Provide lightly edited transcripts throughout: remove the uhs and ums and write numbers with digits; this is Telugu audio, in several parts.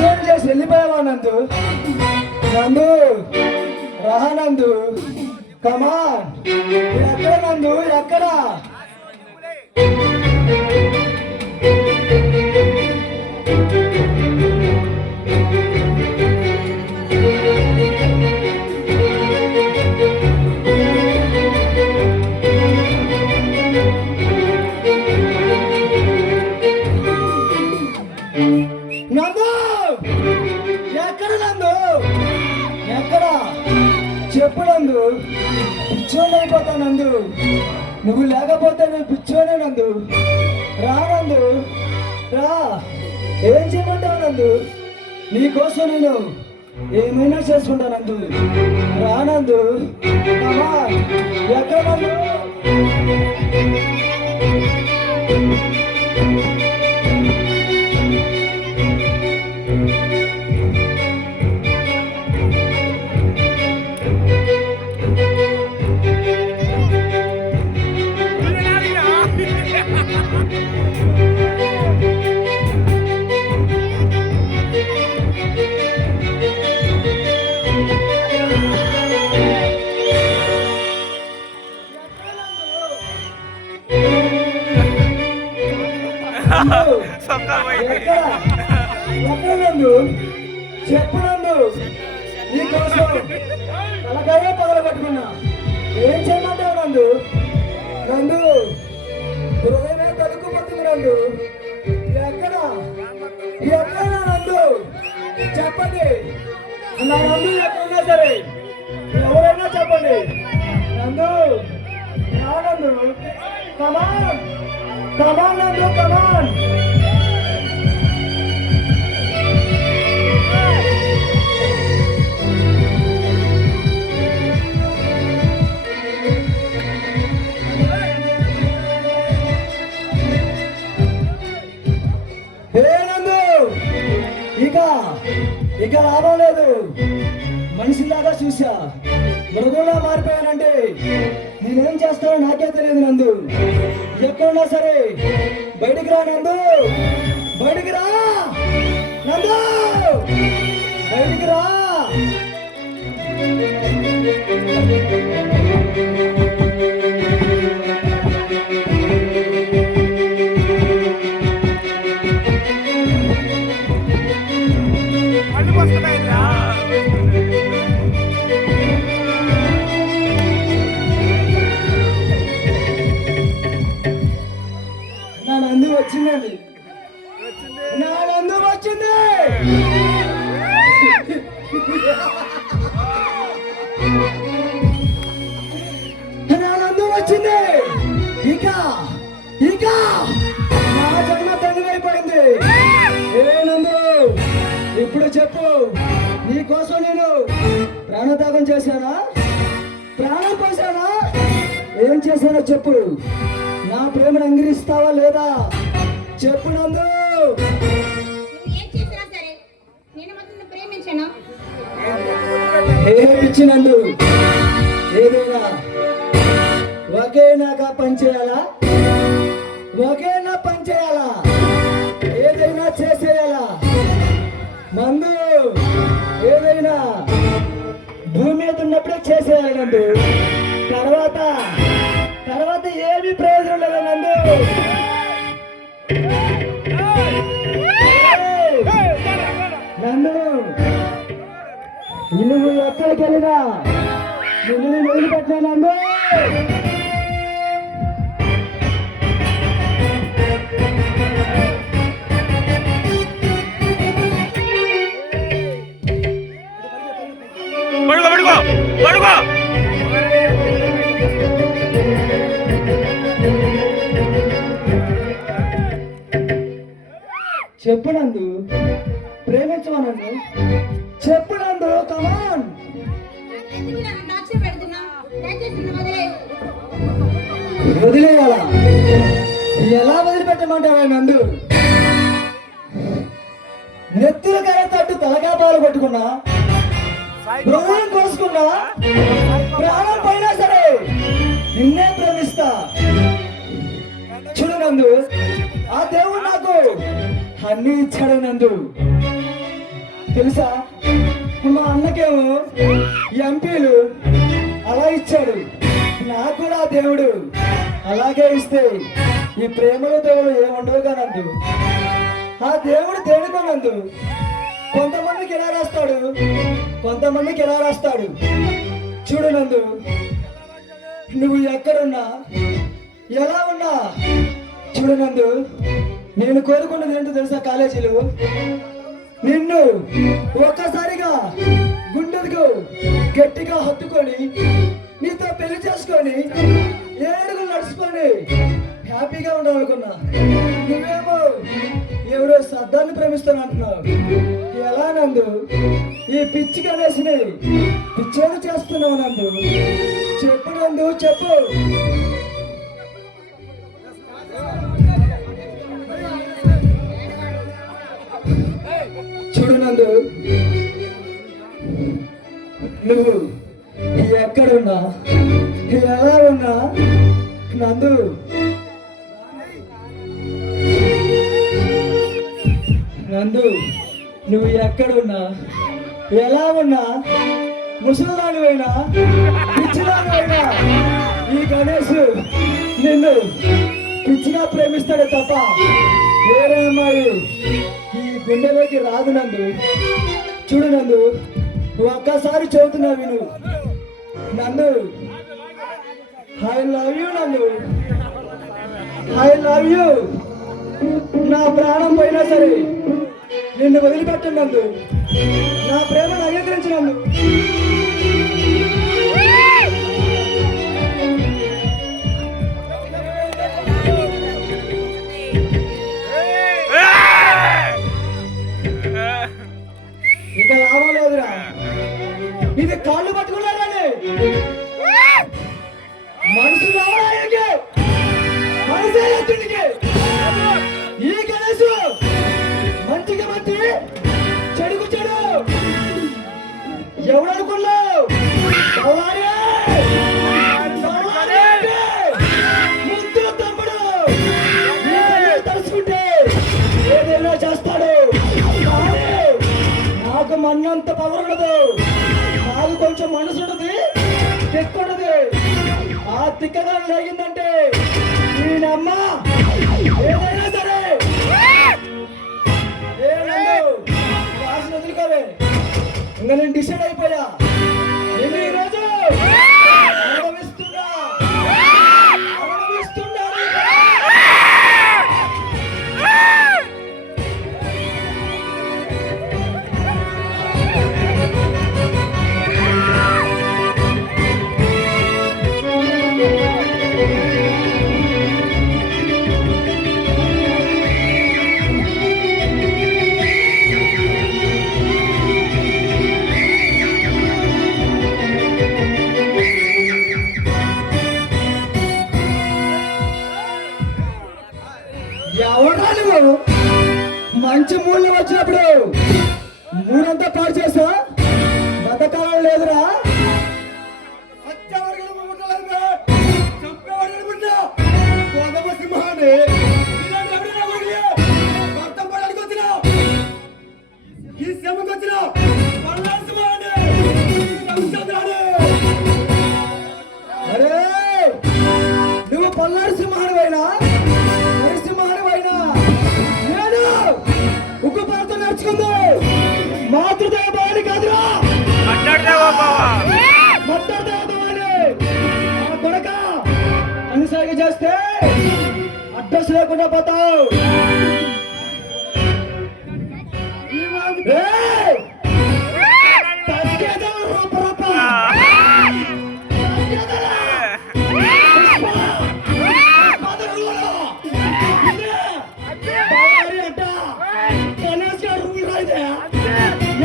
పిచ్చోని చేసి వెళ్ళిపోయావా నందు? నందు రహా నందు, కమాన్. ఎక్కడ నందు, ఎక్కడ? నందు ఎక్కడ నందు, ఎక్కడ? చెప్పు నందు. పిచ్చోని అయిపోతా నందు. నువ్వు లేకపోతే నేను పిచ్చోనే నందు. రా నందు, రా. ఏం చేయమంటావు నందు? నీకోసం నేను ఏమైనా చేసుకుంటా నందు. రా నందు, ఎక్కడ నందు? ఎక్కడ నందు? చెప్పు నందు. నీకోసం తలకాయ పగల పట్టుకున్నా. ఏం చేయమంటావు నందు? నందు హృదయమే తలుకుపోతుంది నందు. ఎక్కడ, ఎక్కడ నందు? చెప్పండి. నా నందు ఎక్కడున్నా సరే ఎవరైనా చెప్పండి. నందు నా నందు, కమాన్ కమాన్ నందు, కమాన్. ఇక లాభం లేదు. మనిషిలాగా చూసా, మృగంలా మారిపోయానంటే నేనేం చేస్తానో నాకే తెలియదు నందు. ఎక్కడున్నా సరే బయటికి రా నందు, బయటికి రా నందు, బయటికి రా. నా నందు వచ్చిందండి, నా నందు వచ్చింది. నా నందు వచ్చింది. ఇక ఇక నా జన్మ తండ్రిపోయింది. ఏ నందు ఇప్పుడు చెప్పు, నీకోసం నేను ప్రాణత్యాగం చేశానా? ప్రాణం పోసానా? ఏం చేశానో చెప్పు. నా ప్రేమను అంగీకరిస్తావా లేదా? చెప్పు నందు. ఏమిచ్చి నందు? ఏదైనా ఒకేనాగా పనిచేయాలా? ఒకేనా పనిచేయాలా? ఏదైనా చేసేయాలా? మందు ఏదైనా భూమి మీద ఉన్నప్పుడే చేసేయాలి నందు. తర్వాత తర్వాత ఏమి ప్రయోజనం లేదు నందు. నందు నువ్వు ఎక్కడికి వెళ్ళినా నిన్ను వదిలిపెట్టా నందు. చెప్పు నందు, ప్రేమించవా నన్ను? చెప్పు నందు, కమాన్. వదిలేయాలా? ఎలా వదిలిపెట్టమంటావా నందు? నెత్తులు కర తట్టు తలకాపాలు కొట్టుకున్నా, ప్రాణం కోసుకున్నా, ప్రాణం పోయినా సరే నిన్నే ప్రేమిస్తా. చూడు నందు, ఆ దేవుడు నాకు అన్ని ఇచ్చాడు నందు. తెలుసా, మా అన్నకేమో ఎంపీలు అలా ఇచ్చాడు, నాకు కూడా ఆ దేవుడు అలాగే ఇస్తే ఈ ప్రేమలో దేవుడు ఏముండవు కానందు. ఆ దేవుడు దేనికోనందు కొంతమందికి ఎలా రాస్తాడు, కొంతమందికి ఎలా రాస్తాడు. చూడు నందు, నువ్వు ఎక్కడున్నా ఎలా ఉన్నా చూడు నందు, నేను కోరుకున్నది ఏంటో తెలుసా, కాలేజీలో నిన్ను ఒక్కసారిగా గుండెలకు గట్టిగా హత్తుకొని నీతో పెళ్లి చేసుకొని ఏడుగులు నడుచుకొని హ్యాపీగా ఉండాలనుకున్నా. నువ్వేమో ఎవరో శ్రద్ధాన్ని ప్రేమిస్తాను అంటున్నావు. ఎలా నందు, ఈ పిచ్చి గణేష్ని పిచ్చేది చేస్తున్నావు నందు. చెప్పు నందు, చెప్పు. చూడు నందు, నువ్వు ఎక్కడున్నా ఎలా ఉన్నా నందు, నందు నువ్వు ఎక్కడున్నా ఎలా ఉన్నా, ముసలిదానివైనా పిచ్చిదానివైనా ఈ గణేష్ నిన్ను పిచ్చిగా ప్రేమిస్తాడే తప్ప వేరే అమ్మాయి ఈ గుండెలోకి రాదు నందు. చూడు నందు, ఒక్కసారి చెబుతున్నా విను నందు. ఐ లవ్ యూ నందు, ఐ లవ్ యూ. నా ప్రాణం పోయినా సరే నిన్ను వదిలిపెట్టండి నందు. నా ప్రేమను అంగీకరించినందు. ఇంకా లాభం లేదురా, ఇది కాళ్ళు పట్టుకున్నారని మనసు రావడానికి మనసే ఎత్తుడికి. ఈ గణేష్ మంచిగా మంచి చెడుకు చెడు ఎవడనుకున్నావు? ముద్దు తమ్ముడు తలుచుకుంటే ఏదైనా చేస్తాడు. కానీ నాకు మన్నంత పవర్ ఉండదు, నాకు కొంచెం మనసు ఉండదు, తెక్కుండదు. ఆ తిక్కగా లేగిందంటే నేనమ్మ ఏదైనా సరే వదులుకోవే. ఇంకా నేను డిసైడ్ అయిపోయా, నేను ఈరోజు అనుభవిస్తున్నా. ఎవరా నువ్వు? మంచి మూడు వచ్చినప్పుడు మూడంతా పాడు చేసా, బతకాలం లేదురా. అరే నువ్వు పల్నాడు సింహానివైనా ఉగ్గు పాలతో నడుచుకుంది. మాతృదేవ భవాని కాదురా, మట్టర్దేవ భవాని. ఆ కొడక అనుసాగి చేస్తే అడ్రస్ లేకుండా పోతావు.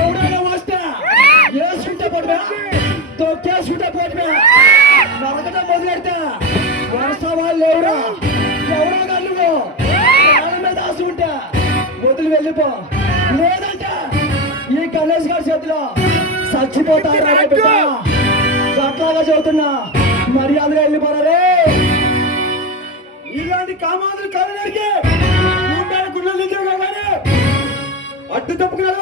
ఎవడైనా వస్తే వేసుకుంటే పోటీ తొక్కేసుకుంటే పోటీ నరకటం మొదలెడతా వరుస వాళ్ళు ఎవరా ఎవరో కలుగు వాళ్ళ మీద ఆశ ఉంటా వదిలి వెళ్ళిపో, లేదంటే ఈ గణేష్ గారి చేతిలో చచ్చిపోతారా. అట్లాగా చదువుతున్నా, మర్యాదగా వెళ్ళిపోరారే. ఇలాంటి కామాదులు కలడానికి గుండెలు నిండుగా కానీ అడ్డు తప్పుకునే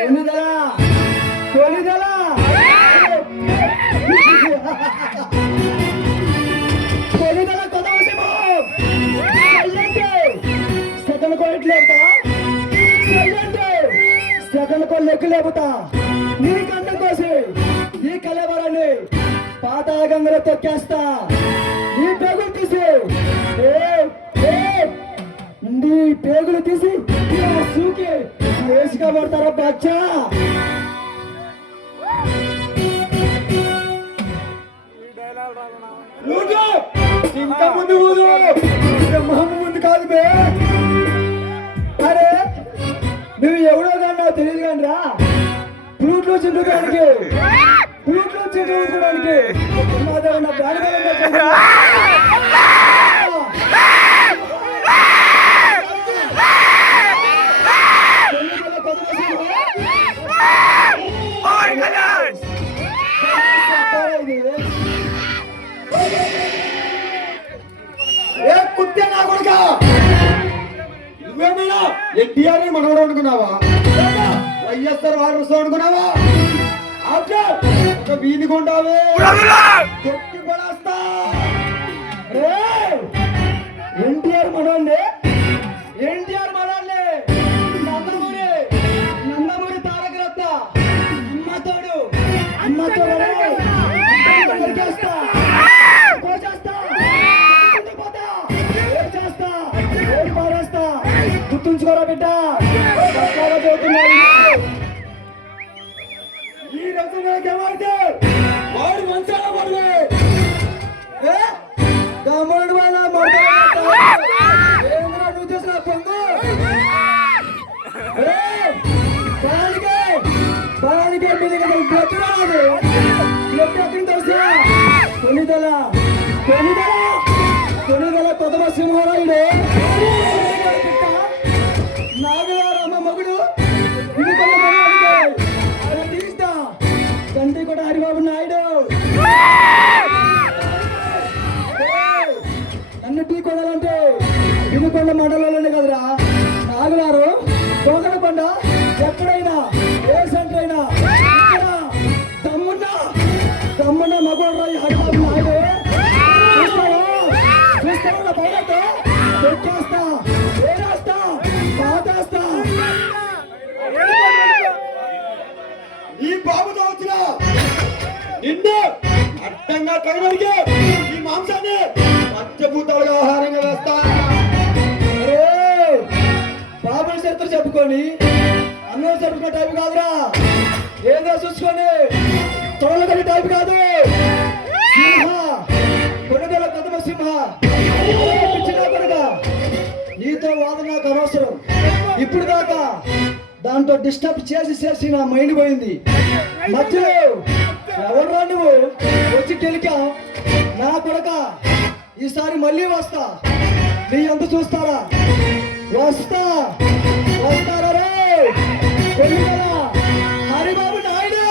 కొనిదల కొనిదల కొనిదల కొదవసము సెకండ్ కోట్ లేపుతా సెకండ్ కోట్ లెక్కు లేపుతా నీ కన్ను కోసి ఈ కలవరాన్ని పాతాళ గంగలో తొక్కేస్తా నీ పేగులు తీసి నీ పేగులు తీసి సూకి వేసుగా పడతారా బచ్చా ఇంకా ముందు ఊదు బ్రహ్మ ముందు కాదు బే అరే నువ్వు ఎవడో కానీ తెలియదు కానీ రా ఫ్లూట్లో చిందుకోవడానికి ఫ్లూట్లో చిందుకోవడానికి నా ప్రాణం ఏ కుత్తే నా కొడుక నువ్వేమైనా ఎన్టీఆర్ మనవడు అనుకున్నావా వైఎస్ఆర్ వారసు అనుకున్నావా ఒక వీధి కొంటావే తొక్కి పడేస్తా ఎన్టీఆర్ మనోళ్ళే ఎన్టీఆర్ మనోళ్ళే నందమూరి తారక రత్న అమ్మతోడు గుర్తుంచుకోరా బిడ్డ ఈ రకంగా వాడు మంచాల పడలే గమ్మడు నువ్వు చేసిన పొంగు కొనిదల కొదమ సింహరాయుడు నాగరామ మగుడు తీస్తా తండ్రి కూడా హరిబాబు నాయుడు నన్ను టీ కొనాలంటే వినుకొండ మండలంలోనే కదరా నాగులారు కోగలకొండ ఎక్కడైనా ఏ సెంటర్ అయినా తమ్మున్న మగోడు రాయి హరిబాబు నాయుడు చూస్తావా పైనతో తెచ్చేస్తా వేరేస్తా పాతేస్తా ఈ బాబుతో వచ్చిన నిన్ను అడ్డంగా కైమడికి ఈ మాంసాన్ని పంచభూతాలుగా ఆహారంగా వేస్తా బాబుల చరిత్ర చెప్పుకొని అన్నలు చెప్పుకునే టైపు కాదురా ఏదో చూసుకొని తోళ్ళగని టైపు కాదు సింహ కొనుగోల కదమ సింహ నీతో వాదన నాకు అనవసరం ఇప్పుడు దాకా దాంతో డిస్టర్బ్ చేసి నా మైండ్ పోయింది మధ్యలో ఎవరురా నువ్వు వచ్చి టెలికా నా కొడక ఈసారి మళ్ళీ వస్తా నీ ఎంత చూస్తారా వస్తారా రే హరిబాబు నాయుడు